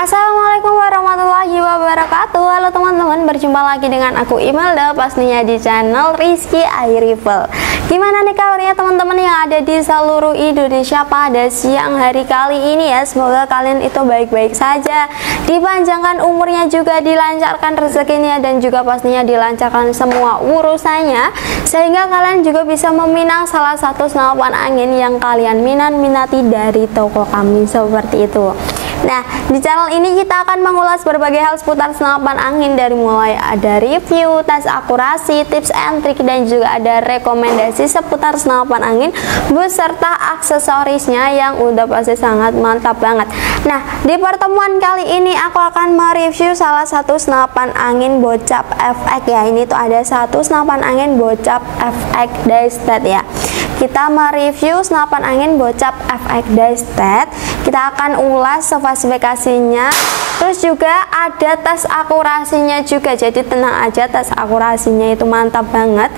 Assalamualaikum warahmatullahi wabarakatuh. Halo teman-teman, berjumpa lagi dengan aku Imelda, pastinya di channel Rizky iRival. Gimana nih kabarnya teman-teman yang ada di seluruh Indonesia pada siang hari kali ini ya? Semoga kalian itu baik-baik saja, dipanjangkan umurnya, juga dilancarkan rezekinya, dan juga pastinya dilancarkan semua urusannya, sehingga kalian juga bisa meminang salah satu senapan angin yang kalian minati dari toko kami, seperti itu. Nah, di channel ini kita akan mengulas berbagai hal seputar senapan angin, dari mulai ada review, tes akurasi, tips and trik, dan juga ada rekomendasi seputar senapan angin beserta aksesorisnya yang udah pasti sangat mantap banget. Nah, di pertemuan kali ini aku akan mereview salah satu senapan angin bocap FX ya. Ini tuh ada satu senapan angin bocap FX Daystat ya. Kita mereview senapan angin bocap FX Daystat. Kita akan ulas spesifikasinya, terus juga ada tes akurasinya juga. Jadi tenang aja, tes akurasinya itu mantap banget.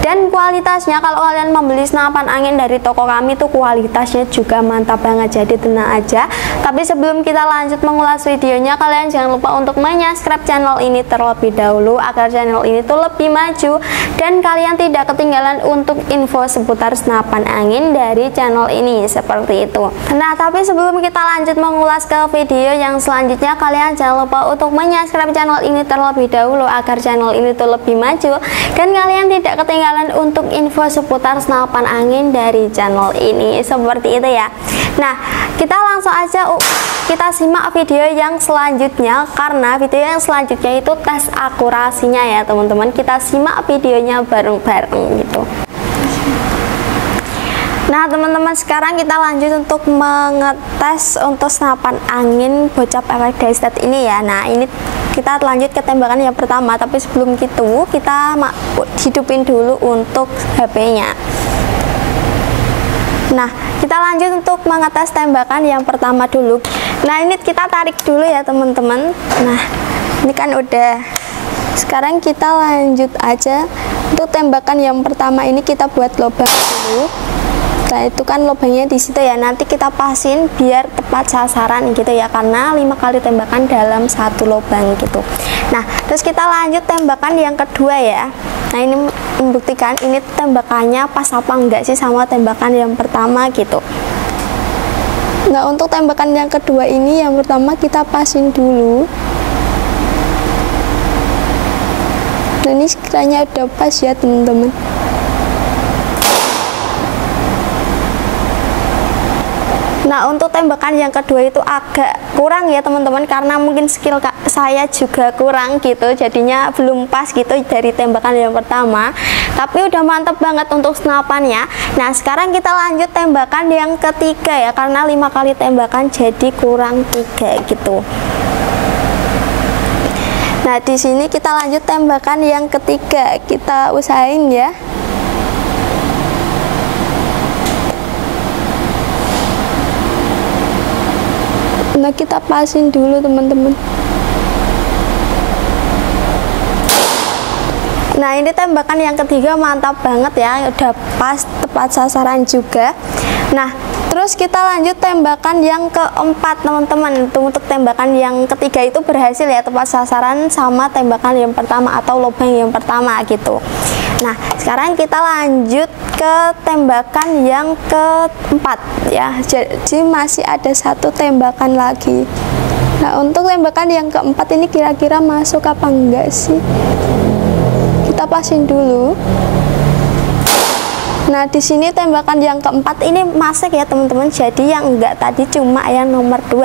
Dan kualitasnya, kalau kalian membeli senapan angin dari toko kami tuh kualitasnya juga mantap banget, jadi tenang aja. Tapi sebelum kita lanjut mengulas videonya, kalian jangan lupa untuk subscribe channel ini terlebih dahulu agar channel ini tuh lebih maju dan kalian tidak ketinggalan untuk info seputar senapan angin dari channel ini, seperti itu. Nah, tapi sebelum kita lanjut mengulas ke video yang selanjutnya, kalian jangan lupa untuk subscribe channel ini terlebih dahulu agar channel ini tuh lebih maju dan kalian tidak ketinggalan untuk info seputar senapan angin dari channel ini, seperti itu ya. Nah, kita langsung aja kita simak video yang selanjutnya, karena video yang selanjutnya itu tes akurasinya ya teman-teman. Kita simak videonya bareng-bareng gitu. Nah teman-teman, sekarang kita lanjut untuk mengetes untuk senapan angin bocap FX Daystat ini ya. Nah, ini kita lanjut ke tembakan yang pertama, tapi sebelum itu kita hidupin dulu untuk HP-nya. Nah, kita lanjut untuk mengetes tembakan yang pertama dulu. Nah, ini kita tarik dulu ya teman-teman. Nah, ini kan udah. Sekarang kita lanjut aja untuk tembakan yang pertama ini, kita buat lubang dulu. Nah, itu kan lubangnya di situ ya, nanti kita pasin biar tepat sasaran gitu ya, karena 5 kali tembakan dalam satu lubang gitu. Nah, terus kita lanjut tembakan yang kedua ya. Nah, ini membuktikan ini tembakannya pas apa enggak sih sama tembakan yang pertama gitu. Nah, untuk tembakan yang kedua ini, yang pertama kita pasin dulu. Nah, ini sekiranya udah pas ya teman-teman. Nah, untuk tembakan yang kedua itu agak kurang ya teman-teman, karena mungkin skill saya juga kurang gitu, jadinya belum pas gitu dari tembakan yang pertama. Tapi udah mantep banget untuk senapannya. Nah, sekarang kita lanjut tembakan yang ketiga ya, karena 5 kali tembakan jadi kurang 3 gitu. Nah, di sini kita lanjut tembakan yang ketiga, kita usahain ya. Nah, kita pasin dulu teman-teman. Nah, ini tembakan yang ketiga mantap banget ya, udah pas tepat sasaran juga. Nah, terus kita lanjut tembakan yang keempat teman-teman. Untuk tembakan yang ketiga itu berhasil ya, tepat sasaran sama tembakan yang pertama atau lubang yang pertama gitu. Nah, sekarang kita lanjut ke tembakan yang keempat ya, jadi masih ada satu tembakan lagi. Nah, untuk tembakan yang keempat ini kira-kira masuk apa enggak sih, kita pasin dulu. Nah, di sini tembakan yang keempat ini masuk ya teman-teman, jadi yang enggak tadi cuma yang nomor 2.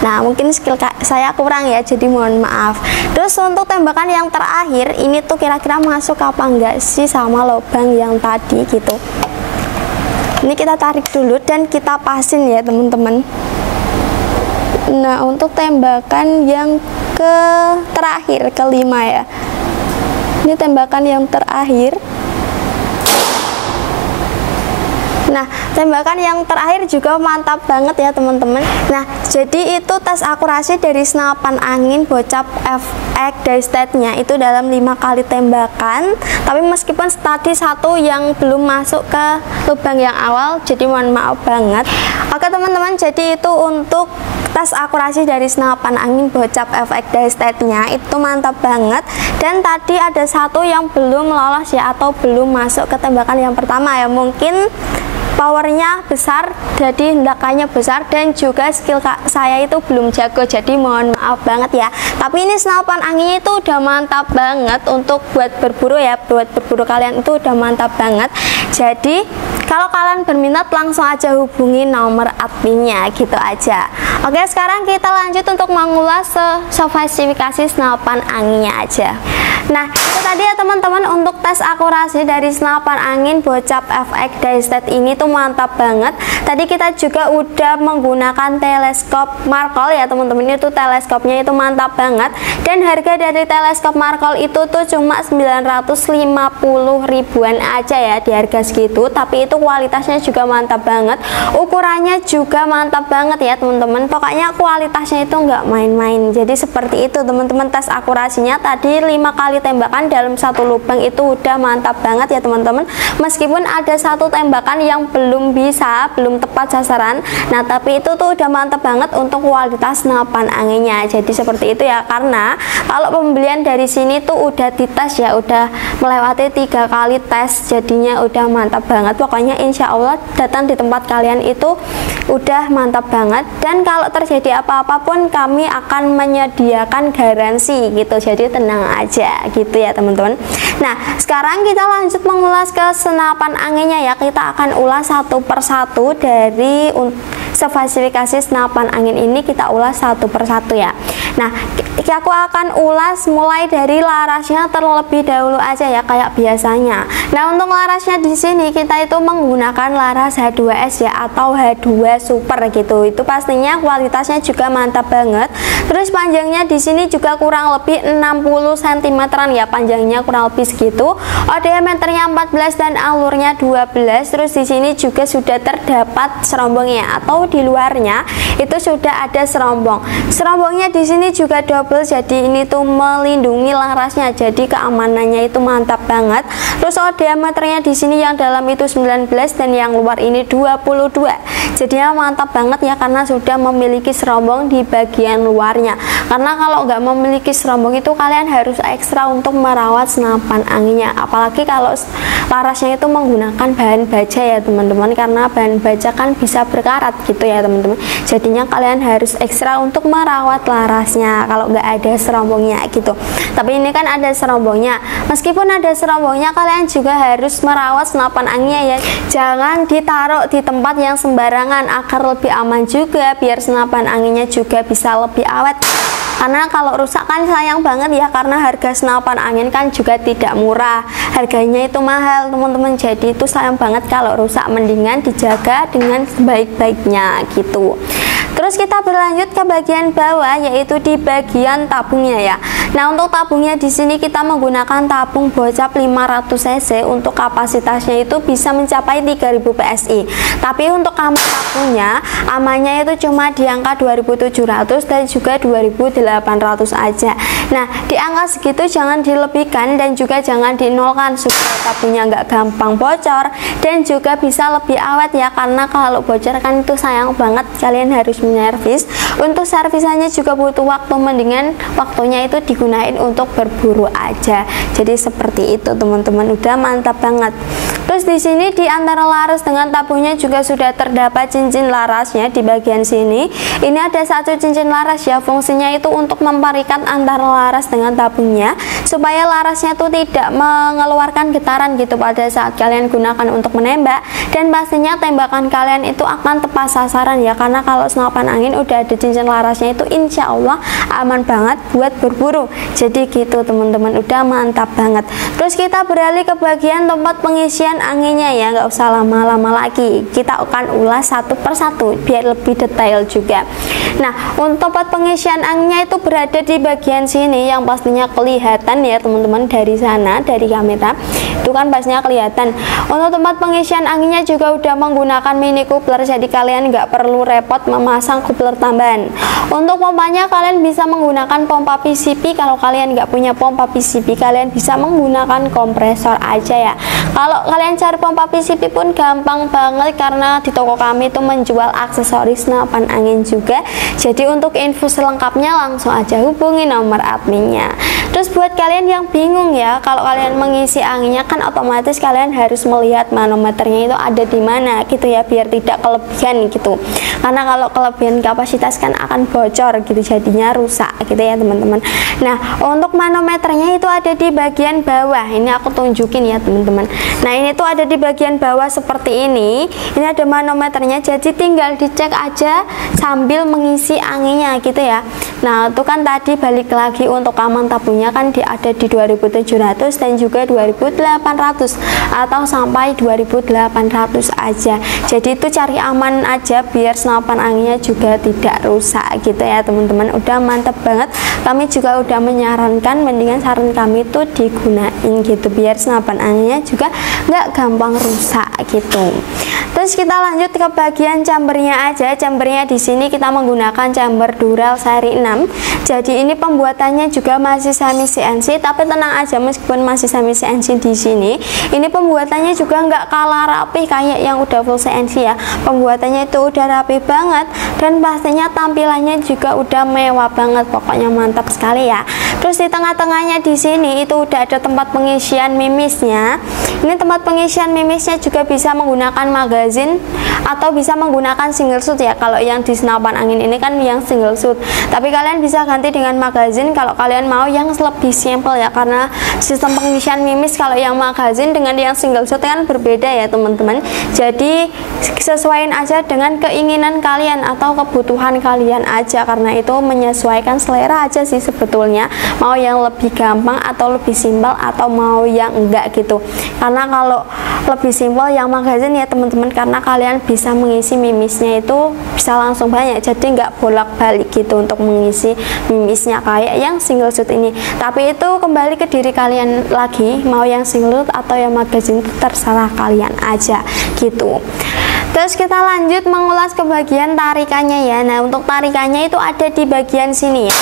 Nah, mungkin skill saya kurang ya, jadi mohon maaf. Terus untuk tembakan yang terakhir ini tuh kira-kira masuk apa enggak sih sama lubang yang tadi gitu. Ini kita tarik dulu dan kita pasin ya teman-teman. Nah, untuk tembakan yang terakhir, kelima ya, ini tembakan yang terakhir. Nah, tembakan yang terakhir juga mantap banget ya teman-teman. Nah, jadi itu tes akurasi dari senapan angin Bocap FX Daystat-nya itu dalam 5 kali tembakan. Tapi meskipun tadi satu yang belum masuk ke lubang yang awal, jadi mohon maaf banget. Oke teman-teman, jadi itu untuk tes akurasi dari senapan angin Bocap FX Daystat-nya itu mantap banget. Dan tadi ada satu yang belum lolos ya, atau belum masuk ke tembakan yang pertama ya, mungkin powernya besar, jadi hendakannya besar, dan juga skill saya itu belum jago, jadi mohon maaf banget ya. Tapi ini senapan anginnya itu udah mantap banget untuk buat berburu ya, buat berburu kalian itu udah mantap banget. Jadi kalau kalian berminat langsung aja hubungi nomor adminnya, gitu aja. Oke, sekarang kita lanjut untuk mengulas spesifikasi senapan anginnya aja. Nah, itu tadi ya teman-teman untuk tes akurasi dari senapan angin Bocap FX Daystat ini tuh mantap banget. Tadi kita juga udah menggunakan teleskop Markol ya teman-teman, itu teleskopnya itu mantap banget. Dan harga dari teleskop Markol itu tuh cuma 950 ribuan aja ya di harga segitu, tapi itu kualitasnya juga mantap banget, ukurannya juga mantap banget ya teman-teman. Pokoknya kualitasnya itu nggak main-main. Jadi seperti itu teman-teman tes akurasinya. Tadi 5 kali tembakan dalam satu lubang itu udah mantap banget ya teman-teman. Meskipun ada satu tembakan yang belum tepat sasaran, nah tapi itu tuh udah mantap banget untuk kualitas senapan anginnya. Jadi seperti itu ya, karena kalau pembelian dari sini tuh udah dites ya, udah melewati 3 kali tes, jadinya udah mantap banget. Pokoknya insya Allah datang di tempat kalian itu udah mantap banget. Dan kalau terjadi apa-apa pun kami akan menyediakan garansi gitu, jadi tenang aja gitu ya teman-teman. Nah, sekarang kita lanjut mengulas ke senapan anginnya ya. Kita akan ulas satu persatu dari spesifikasi senapan angin ini, kita ulas satu persatu ya. Nah, aku akan ulas mulai dari larasnya terlebih dahulu aja ya, kayak biasanya. Nah, untuk larasnya di sini kita itu menggunakan laras H2S ya, atau H2 Super gitu. Itu pastinya kualitasnya juga mantap banget. Terus panjangnya di sini juga kurang lebih 60 cm ya, panjangnya kurang lebih segitu. Diameternya 14 dan alurnya 12. Terus di sini juga sudah terdapat serombongnya, atau di luarnya itu sudah ada serombong. Serombongnya di sini juga double, jadi ini tuh melindungi larasnya, jadi keamanannya itu mantap banget. Terus diameternya di sini yang dalam itu 19 dan yang luar ini 22. Jadinya mantap banget ya, karena sudah memiliki serombong di bagian luarnya. Karena kalau nggak memiliki serombong itu kalian harus ekstra untuk merawat senapan anginnya, apalagi kalau larasnya itu menggunakan bahan baja ya teman-teman, karena bahan baja kan bisa berkarat gitu ya teman-teman. Jadinya kalian harus ekstra untuk merawat larasnya kalau nggak ada serombongnya gitu. Tapi ini kan ada serombongnya. Meskipun ada serombongnya, kalian juga harus merawat senapan anginnya ya. Jangan ditaruh di tempat yang sembarangan agar lebih aman juga, biar senapan anginnya juga bisa lebih awet. Karena kalau rusak kan sayang banget ya, karena harga senapan angin kan juga tidak murah, harganya itu mahal teman-teman. Jadi itu sayang banget kalau rusak, mendingan dijaga dengan sebaik-baiknya gitu. Terus kita berlanjut ke bagian bawah, yaitu di bagian tabungnya ya. Nah, untuk tabungnya di sini kita menggunakan tabung Bocap 500 cc. Untuk kapasitasnya itu bisa mencapai 3000 PSI. Tapi untuk kamar tabungnya amannya itu cuma di angka 2700 dan juga 2800 aja. Nah, di angka segitu jangan dilebihkan dan juga jangan dinolkan supaya tabungnya nggak gampang bocor dan juga bisa lebih awet ya, karena kalau bocor kan itu sayang banget, kalian harus menyervis. Untuk servisannya juga butuh waktu, mendingan waktunya itu digunain untuk berburu aja. Jadi seperti itu teman-teman, udah mantap banget. Terus di sini di antara laras dengan tabungnya juga sudah terdapat cincin larasnya di bagian sini. Ini ada satu cincin laras ya, fungsinya itu untuk memparikat antara laras dengan tabungnya supaya larasnya tuh tidak mengeluarkan getaran gitu pada saat kalian gunakan untuk menembak, dan pastinya tembakan kalian itu akan tepat sasaran ya, karena kalau senapan angin udah ada cincin larasnya itu insya Allah aman banget buat berburu. Jadi gitu teman-teman, udah mantap banget. Terus kita beralih ke bagian tempat pengisian anginnya ya, nggak usah lama-lama lagi, kita akan ulas satu persatu biar lebih detail juga. Nah, untuk tempat pengisian anginnya itu berada di bagian sini yang pastinya kelihatan ya teman-teman dari sana, dari kamera. itu kan pastinya kelihatan. Untuk tempat pengisian anginnya juga udah menggunakan mini coupler, jadi kalian nggak perlu repot memasang coupler tambahan. Untuk pompanya kalian bisa menggunakan pompa PCP. Kalau kalian nggak punya pompa PCP, kalian bisa menggunakan kompresor aja ya. Kalau kalian cari pompa PCP pun gampang banget, karena di toko kami itu menjual aksesoris senapan angin juga. Jadi untuk info selengkapnya langsung aja hubungi nomor adminnya. Terus buat kalian yang bingung ya, kalau kalian mengisi anginnya kan otomatis kalian harus melihat manometernya itu ada di mana gitu ya, biar tidak kelebihan gitu. Karena kalau kelebihan kapasitas kan akan bocor gitu, jadinya rusak gitu ya teman-teman. Nah, untuk manometernya itu ada di bagian bawah. Ini aku tunjukin ya teman-teman. Nah, ini tuh ada di bagian bawah seperti ini. Ini ada manometernya, jadi tinggal dicek aja sambil mengisi anginnya gitu ya. Nah, itu kan tadi balik lagi untuk aman tabunya kan ada di 2700 dan juga 2800 atau sampai 2800 aja. Jadi itu cari aman aja biar senapan anginnya juga tidak rusak gitu ya teman-teman. Udah mantep banget. Kami juga udah menyarankan, mendingan saran kami itu digunain gitu biar senapan anginnya juga nggak gampang rusak gitu. Terus kita lanjut ke bagian chambernya aja. Chambernya di sini kita menggunakan chamber Dural seri 6. Jadi ini pembuatannya juga masih semi CNC, tapi tenang aja meskipun masih semi CNC di sini, ini pembuatannya juga nggak kalah rapi kayak yang udah full CNC ya. Pembuatannya itu udah rapi banget dan pastinya tampilannya juga udah mewah banget, pokoknya mantap sekali ya. Terus di tengah-tengahnya di sini itu udah ada tempat pengisian mimisnya. Ini tempat pengisian mimisnya juga bisa menggunakan magazine atau bisa menggunakan single shoot ya. Kalau yang di senapan angin ini kan yang single shoot, tapi kalian bisa ganti dengan magazine kalau kalian mau yang lebih simple ya, karena sistem pengisian mimis kalau yang magazine dengan yang single shoot kan berbeda ya teman-teman. Jadi sesuaiin aja dengan keinginan kalian atau kebutuhan kalian aja, karena itu menyesuaikan selera aja sih sebetulnya, mau yang lebih gampang atau lebih simpel atau mau yang enggak gitu. Karena kalau lebih simpel yang magazine ya teman-teman, karena kalian bisa mengisi mimisnya itu bisa langsung banyak, jadi nggak bolak-balik gitu untuk mengisi mimisnya kayak yang single shoot ini. Tapi itu kembali ke diri kalian lagi, mau yang single shoot atau yang magazine itu terserah kalian aja gitu. Terus kita lanjut mengulas ke bagian tarikannya ya. Nah, untuk tarikannya itu ada di bagian sini ya.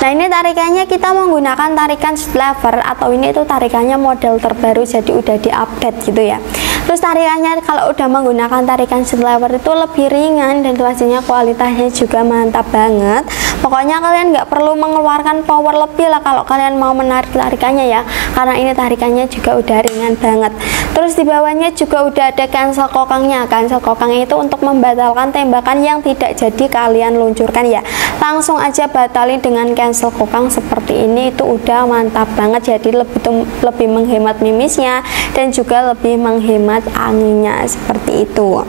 Nah, ini tarikannya kita menggunakan tarikan seat lever, atau ini itu tarikannya model terbaru, jadi udah di-update gitu ya. Terus tarikannya kalau udah menggunakan tarikan seat lever itu lebih ringan dan pastinya kualitasnya juga mantap banget. Pokoknya kalian nggak perlu mengeluarkan power lebih lah kalau kalian mau menarik tarikannya ya, karena ini tarikannya juga udah ringan banget. Terus di bawahnya juga udah ada cancel kokangnya. Cancel kokangnya itu untuk membatalkan tembakan yang tidak jadi kalian luncurkan ya. Langsung aja batalin dengan cancel kokang seperti ini, itu udah mantap banget. Jadi lebih menghemat mimisnya dan juga lebih menghemat anginnya seperti itu.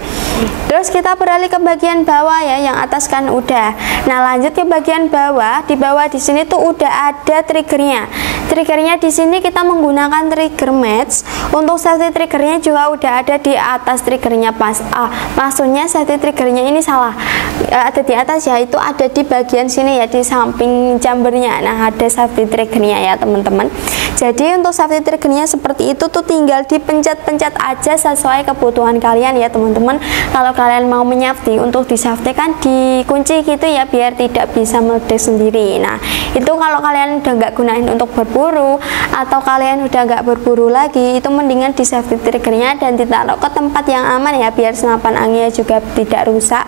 Terus kita beralih ke bagian bawah ya, yang atas kan udah. Nah, lanjut ke bagian bawah. Di bawah di sini tuh udah ada triggernya. Triggernya di sini kita menggunakan trigger match. Untuk safety triggernya juga udah ada di atas triggernya pas. Maksudnya safety triggernya ini salah. Ada di atas ya, itu ada di bagian sini ya, di samping chambernya. Nah, ada safety triggernya ya teman-teman. Jadi untuk safety triggernya seperti itu tuh tinggal dipencet-pencet aja sesuai kebutuhan kalian ya teman-teman. Kalau kalian mau menyafety, untuk di safety kan dikunci gitu ya biar tidak bisa meledak sendiri. Nah, itu kalau kalian udah nggak gunain untuk berburu atau kalian udah nggak berburu lagi, itu mendingan di safety triggernya dan ditaruh ke tempat yang aman ya, biar senapan anginnya juga tidak rusak.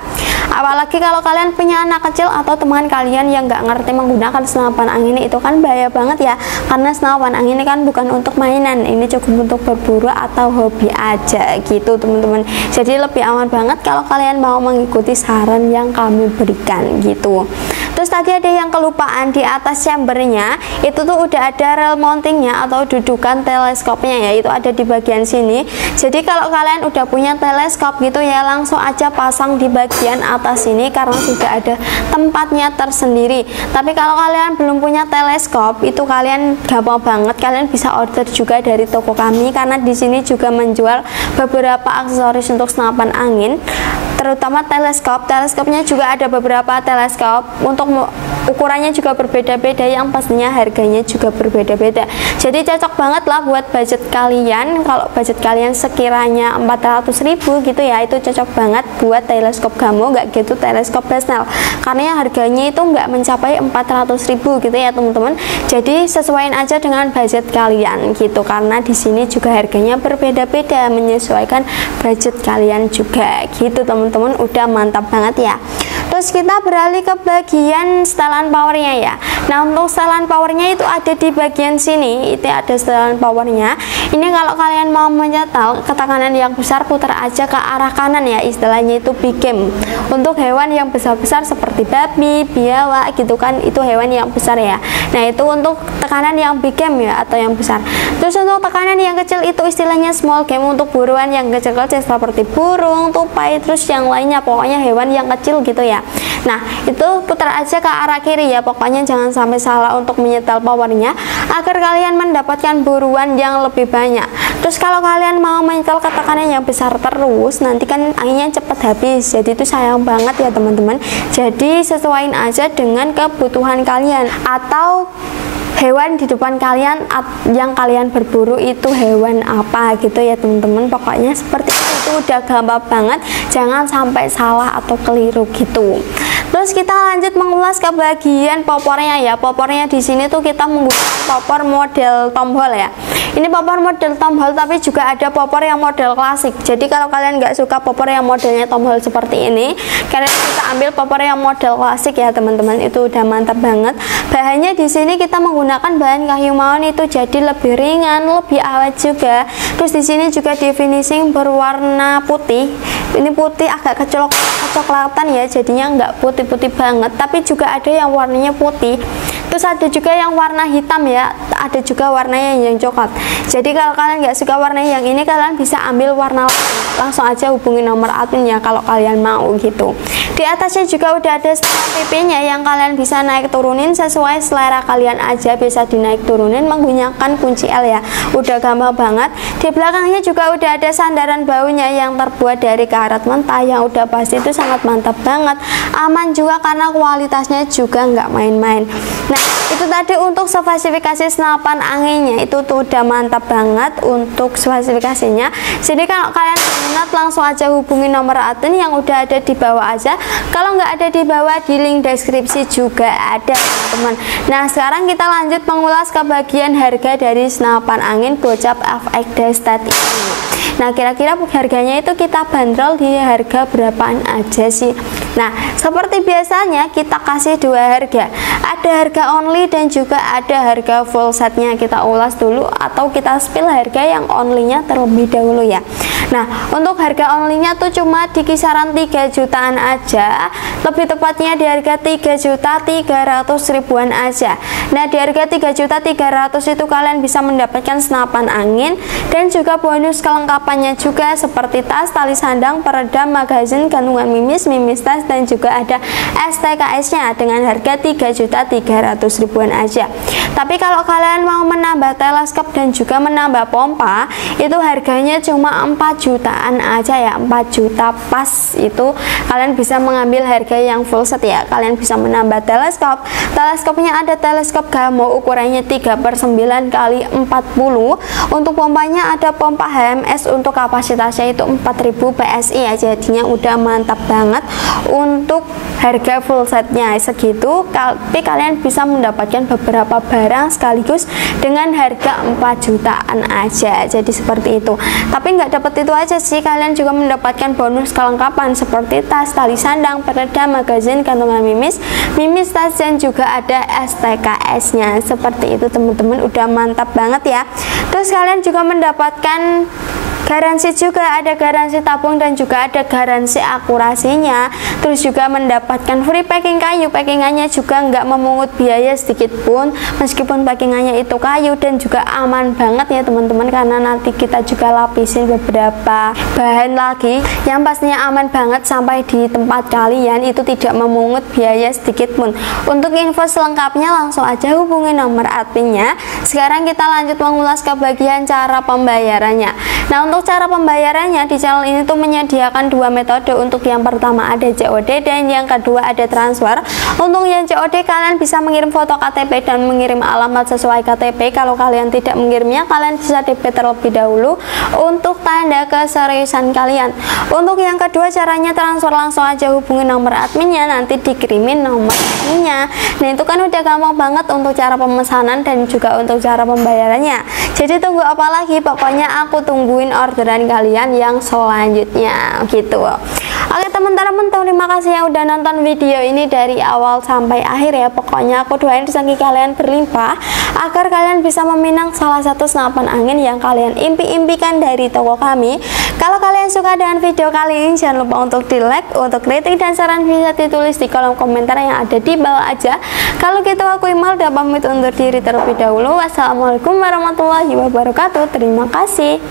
Apalagi kalau kalian punya anak kecil atau teman kalian yang nggak ngerti menggunakan senapan angin, itu kan bahaya banget ya, karena senapan angin ini kan bukan untuk mainan, ini cukup untuk berburu atau hobi aja gitu teman-teman. Jadi lebih aman banget kalau kalian mau mengikuti saran yang kami berikan gitu. Terus tadi ada yang kelupaan, di atas chambernya itu tuh udah ada rail mountingnya atau dudukan teleskopnya ya, itu ada di bagian sini. Jadi kalau kalian udah punya teleskop gitu ya, langsung aja pasang di bagian atas ini karena sudah ada tempatnya tersendiri. Tapi kalau kalian belum punya teleskop, itu kalian gampang banget, kalian bisa order juga dari toko kami, karena di sini juga menjual beberapa aksesoris untuk senapan angin, terutama teleskop. Teleskopnya juga ada beberapa teleskop, untuk ukurannya juga berbeda-beda, yang pastinya harganya juga berbeda-beda. Jadi cocok banget lah buat budget kalian. Kalau budget kalian sekiranya 400.000 gitu ya, itu cocok banget buat teleskop Gamo, nggak gitu teleskop Basnel, karena harganya itu nggak mencapai 400.000 gitu ya teman-teman. Jadi sesuaiin aja dengan budget kalian gitu, karena di sini juga harganya berbeda-beda menyesuaikan budget kalian juga gitu teman-teman. Udah mantap banget ya. Terus kita beralih ke bagian setelan powernya ya. Nah, untuk setelan powernya itu ada di bagian sini, itu ada setelan powernya. Ini kalau kalian mau menyetel ketekanan yang besar, putar aja ke arah kanan ya, istilahnya itu bikem. Untuk hewan yang besar-besar seperti babi, biawak gitu kan, itu hewan yang besar ya. Nah, itu untuk tekanan yang bikem ya, atau yang besar. Terus untuk tekanan yang kecil itu istilahnya small game, untuk buruan yang kecil-kecil seperti burung, tupai, terus yang lainnya, pokoknya hewan yang kecil gitu ya. Nah, itu putar aja ke arah kiri ya, pokoknya jangan sampai salah untuk menyetel powernya, agar kalian mendapatkan buruan yang lebih banyak. Terus kalau kalian mau menyetel ketekanan yang besar terus, nanti kan anginnya cepet habis, jadi itu sayang banget ya teman-teman. Jadi sesuaiin aja dengan kebutuhan kalian, atau hewan di depan kalian yang kalian berburu itu hewan apa gitu ya teman-teman. Pokoknya seperti itu udah gampang banget, jangan sampai salah atau keliru gitu. Terus kita lanjut mengulas ke bagian popornya ya. Popornya di sini tuh kita menggunakan popor model tombol ya. Ini popor model tombol, tapi juga ada popor yang model klasik. Jadi kalau kalian nggak suka popor yang modelnya tombol seperti ini, kalian bisa ambil popor yang model klasik ya teman-teman. Itu udah mantap banget. Bahannya di sini kita menggunakan bahan kayu maun, itu jadi lebih ringan, lebih awet juga. Terus di sini juga di finishing berwarna putih. Ini putih agak kecoklatan ya, jadinya nggak putih-putih banget, tapi juga ada yang warnanya putih. Terus ada juga yang warna hitam ya, ada juga warnanya yang coklat. Jadi kalau kalian nggak suka warna yang ini, kalian bisa ambil warna lain. Langsung aja hubungi nomor admin ya kalau kalian mau gitu. Di atasnya juga udah ada setelan PP-nya yang kalian bisa naik turunin sesuai selera kalian aja, bisa dinaik turunin menggunakan kunci L ya. Udah gampang banget. Di belakangnya juga udah ada sandaran baunya yang terbuat dari karet mentah, yang udah pasti itu sangat mantap banget. Aman juga karena kualitasnya juga nggak main-main. Nah, itu tadi untuk spesifikasi senapan anginnya, itu tuh udah mantap banget untuk spesifikasinya. Jadi kalau kalian minat, langsung aja hubungi nomor admin yang udah ada di bawah aja. Kalau nggak ada di bawah, di link deskripsi juga ada teman-teman. Nah, sekarang kita lanjut mengulas ke bagian harga dari senapan angin Bocap FX Destet ini. Nah, kira-kira harganya itu kita bandrol di harga berapaan aja sih? Nah, seperti biasanya kita kasih dua harga, ada harga only dan juga ada harga full setnya. Kita ulas dulu atau kita spill harga yang only-nya terlebih dahulu ya. Nah, untuk harga only-nya tuh cuma di kisaran 3 jutaan aja, lebih tepatnya di harga 3.300.000-an aja. Nah, di harga 3.300.000 itu kalian bisa mendapatkan senapan angin dan juga bonus kelengkapannya juga seperti tas, tali sandang, peredam, magazin, gantungan mimis, tas, dan juga ada STKS-nya dengan harga 3.300.000-an aja. Tapi kalau kalian mau menambah teleskop dan juga menambah pompa, itu harganya cuma 4 jutaan aja ya, 4 juta pas. Itu kalian bisa mengambil harga yang full set ya. Kalian bisa menambah teleskop. Teleskopnya ada teleskop Gamo ukurannya 3/9 x 40. Untuk pompanya ada pompa HMS, untuk kapasitasnya itu 4000 PSI ya. Jadinya udah mantap banget. Untuk harga full setnya segitu, tapi kalian bisa mendapatkan beberapa barang sekaligus dengan harga 4 jutaan aja. Jadi seperti itu. Tapi nggak dapat itu aja sih, kalian juga mendapatkan bonus kelengkapan seperti tas, tali sandang, peredam, magazin, gantungan mimis, tas, dan juga ada STKS-nya. Seperti itu teman-teman, udah mantap banget ya. Terus kalian juga mendapatkan garansi juga, ada garansi tabung dan juga ada garansi akurasinya. Terus juga mendapatkan free packing kayu, packingannya juga nggak memungut biaya sedikit pun, meskipun packingannya itu kayu, dan juga aman banget ya teman-teman, karena nanti kita juga lapisin beberapa bahan lagi yang pastinya aman banget sampai di tempat kalian, itu tidak memungut biaya sedikit pun. Untuk info selengkapnya langsung aja hubungi nomor adminnya. Sekarang kita lanjut mengulas ke bagian cara pembayarannya. Nah, untuk cara pembayarannya di channel ini tuh menyediakan dua metode. Untuk yang pertama ada COD dan yang kedua ada transfer. Untuk yang COD kalian bisa mengirim foto KTP dan mengirim alamat sesuai KTP. Kalau kalian tidak mengirimnya, kalian bisa DP terlebih dahulu untuk tanda keseriusan kalian. Untuk yang kedua caranya transfer, langsung aja hubungi nomor adminnya, nanti dikirimin nomor adminnya. Nah itu kan udah gampang banget untuk cara pemesanan dan juga untuk cara pembayarannya. Jadi tunggu apa lagi, pokoknya aku tungguin orderan kalian yang selanjutnya gitu. Oke teman-teman, terima kasih yang udah nonton video ini dari awal sampai akhir ya. Pokoknya aku doain rezeki kalian berlimpah agar kalian bisa meminang salah satu senapan angin yang kalian impi-impikan dari toko kami. Kalau kalian suka dengan video kali ini, jangan lupa untuk di like, untuk rating dan saran bisa ditulis di kolom komentar yang ada di bawah aja. Kalau gitu aku Imelda pamit undur diri terlebih dahulu. Wassalamualaikum warahmatullahi wabarakatuh. Terima kasih.